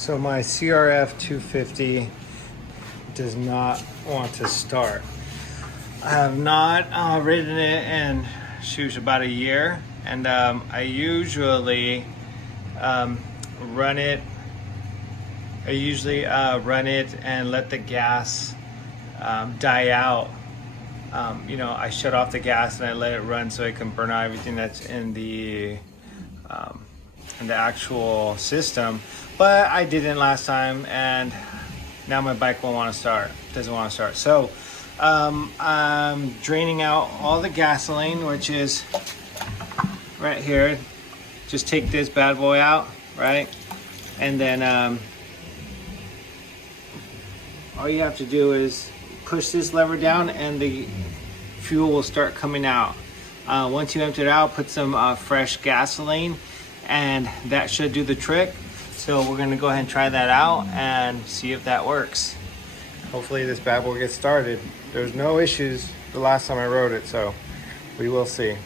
So my CRF 250 does not want to start. I have not ridden it in about a year, and I usually run it. I usually run it and let the gas die out. I shut off the gas and I let it run so it can burn out everything that's in the actual system. But I didn't last time, and now my bike won't want to start. Doesn't want to start. So I'm draining out all the gasoline, which is right here. Just take this bad boy out, right? And then all you have to do is push this lever down and the fuel will start coming out. Once you empty it out, put some fresh gasoline and that should do the trick. So we're gonna go ahead and try that out and see if that works. Hopefully this bad boy gets started. There's no issues the last time I rode it, so we will see.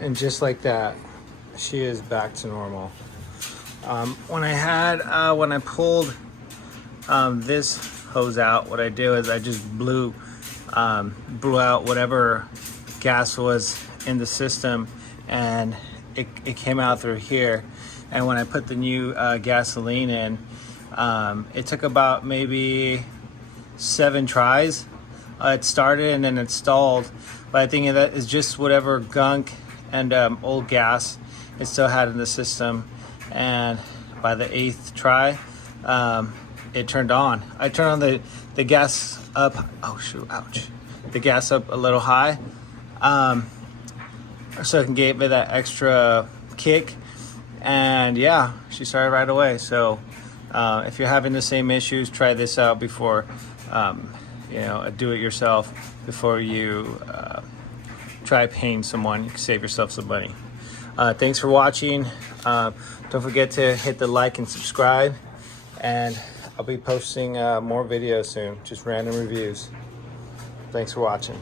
And just like that, she is back to normal. When I pulled this hose out, what I do is I just blew out whatever gas was in the system, and it came out through here. And when I put the new gasoline in, it took about maybe 7 tries. It started and then it stalled, but I think that is just whatever gunk and old gas it still had in the system. And by the 8th try, it turned on. I turned on the gas up. Oh shoot! Ouch! The gas up a little high, so it can give it that extra kick. And yeah, she started right away. So if you're having the same issues, try this out before do it yourself before you try paying someone. You can save yourself some money. Thanks for watching. Don't forget to hit the like and subscribe, and I'll be posting more videos soon, just random reviews. Thanks for watching.